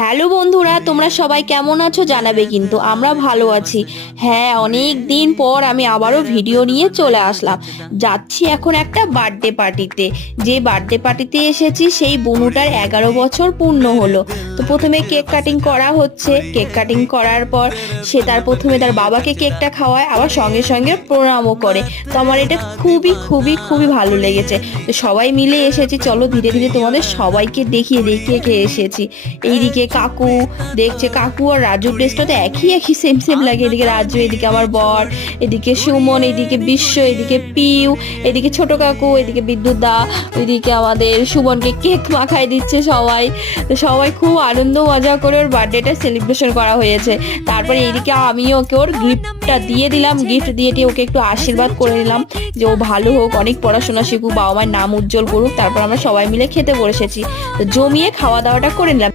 Hello বন্ধুরা, তোমরা সবাই কেমন আছো জানাবে। কিন্তু আমরা ভালো আছি। হ্যাঁ, অনেক দিন পর আমি আবারও ভিডিও নিয়ে চলে আসলাম। যাচ্ছি এখন একটা বার্থডে পার্টিতে। যে বার্থডে পার্টিতে এসেছি সেই বনুটার 11 বছর পূর্ণ হলো। তো প্রথমে কেক কাটিং করা হচ্ছে। কেক কাটিং করার পর সে প্রথমে তার বাবাকে কেকটা খাওয়ায়, আবার সঙ্গে সঙ্গে প্রণামও করে। তো আমার এটা খুবই খুবই খুবই ভালো লেগেছে। তো সবাই মিলে এসেছি, চলো ধীরে ধীরে তোমাদের সবাইকে দেখিয়ে দেখিয়ে এসেছি। এইদিকে কাকু দেখছে, কাকু আর রাজুর ড্রেসটা তো একই একই সেম সেম লাগে। এদিকে রাজু, এদিকে আমার বর, এদিকে সুমন, এদিকে বিশ্ব, এদিকে পিউ, এদিকে ছোট কাকু, এদিকে বিদ্যুৎ দা, ওইদিকে আমাদের সুমনকে কেক মাখায় দিচ্ছে সবাই। তো সবাই খুব আনন্দ মজা করে ওর বার্থডেটা সেলিব্রেশন করা হয়েছে। তারপরে এইদিকে আমিও ওকে ওর গিফটটা দিয়ে দিলাম। গিফট দিয়ে ওকে একটু আশীর্বাদ করে নিলাম যে ও ভালো হোক, অনেক পড়াশোনা শিখুক, বাবা মায়ের নাম উজ্জ্বল করুক। তারপর আমরা সবাই মিলে খেতে বসেছি। তো জমিয়ে খাওয়া দাওয়াটা করে নিলাম।